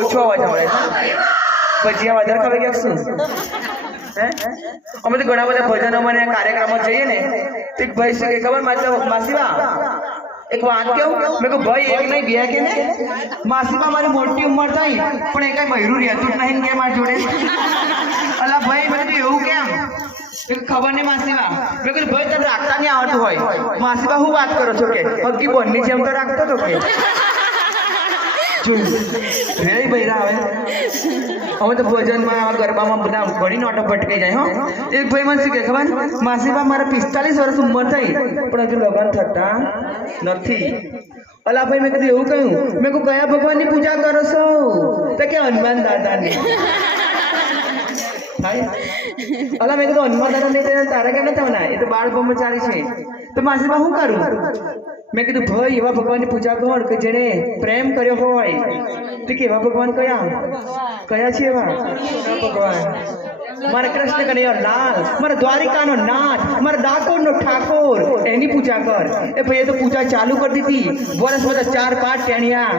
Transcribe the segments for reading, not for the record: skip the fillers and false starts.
ઓછો અવાજ મળે ભજીયા વધારે ખબર કે શું અમે તો ઘણા બધા ભજનોમાં ને કાર્યક્રમો જઈએ ને એક ભાઈ શું કે ખબર માસીબા એક વાત કેવું મેં કહું ભાઈ એક નહીં બે કે ને માસીબા મારી મોટી ઉંમર થઈ પણ એ કઈ બહેરું રહેતું જ નહીં કે મારી જોડે અલા ભાઈ મને તો એવું કેમ ખબર નહીં માસીબા મેં કીધું ભાઈ તને રાખતા નહીં આવડતું હોય માસીબા હું વાત કરો છો કે હકી બોનની જેમ તો રાખતો હતો કે રે બૈરા આવે અમે તો ભોજનમાં ગરબામાં બધા ઘણી નોટો ભટકાઈ જાય હો એક ભાઈ મને શું કે ખબર માસીબા મારે 45 વર્ષ ઉંમર થઈ પણ હજુ લગ્ન થતા નથી અલા ભાઈ મેં કીધું એવું કહ્યું મેં કહું કયા ભગવાનની પૂજા કરો છો તો કે હનુમાન દાદાની અલા મેં કીધું હનુમાન દાદા નહીં તારા કેમ નથી થવાના એ તો બાળ બ્રહ્મચારી છે તો માસીબા શું કરું મેં કીધું ભાઈ એવા ભગવાનની પૂજા કર કે જેને પ્રેમ કર્યો હોય તો કેવા ભગવાન કયા છે એવા ભગવાન મારા કૃષ્ણ કનૈયા લાલ મારા દ્વારિકાનો નાથ મારા ડાકોરનો ઠાકોર એની પૂજા કર એ ભાઈ તો પૂજા ચાલુ કરી દીધી વર્ષ બધા 4-5 ટેણિયા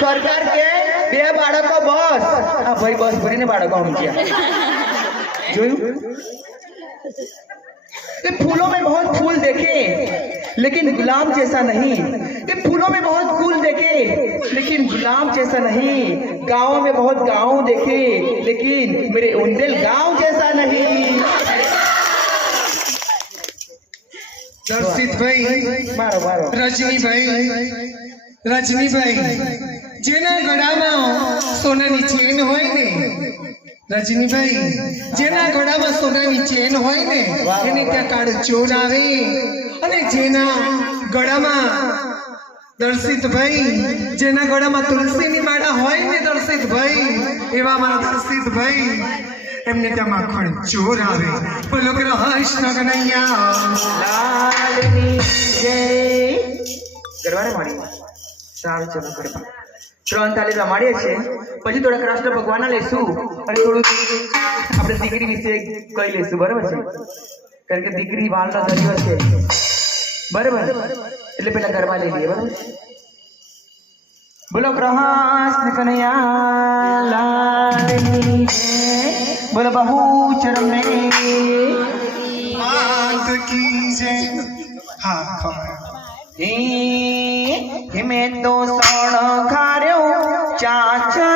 સરકાર કે 2 બાળકો બસ આ ભાઈ બસ ભરીને બાળકો મૂક્યા જોયું ये फूलों में बहुत फूल देखे लेकिन गुलाम जैसा नहीं ये फूलों में बहुत फूल देखे लेकिन गुलाम जैसा नहीं गाँव में बहुत गाँव देखे लेकिन मेरे उंदेल गाँव जैसा नहीं दर्शित भाई मारो मारो रजनी भाई जेना गळाમાં સોનાની ચેન હોય ને રજનીભાઈ જેના ગળામાં સોનાની ચેન હોય ને એને ત્યાં કાળ ચોર આવે અને જેના ગળામાં દર્શિતભાઈ જેના ગળામાં તુલસીની માળા હોય ને દર્શિતભાઈ એવા મારા દર્શિતભાઈ એમને ત્યાં માખણ ચોર આવે બોલો કૃષ્ણ કનૈયા લાલની જય ગરવારે મારી સારું ચલો ગરબા 3 તાલી રમાડીએ છીએ પછી થોડા કૃષ્ણ ભગવાનના લેશું અને થોડું આપણે દીકરી વિશે કહી લેશું બરાબર છે કારણ કે દીકરી વાળનો દરિયો છે બરાબર એટલે પેલા ગરબા લઈ લઈએ બરાબર બોલો કૃષ્ણ કનૈયા લાલની જય બોલો બહુચરણ ને માત કી જય હા ખબર મેં તો સોણ ખાર્યો ચાચા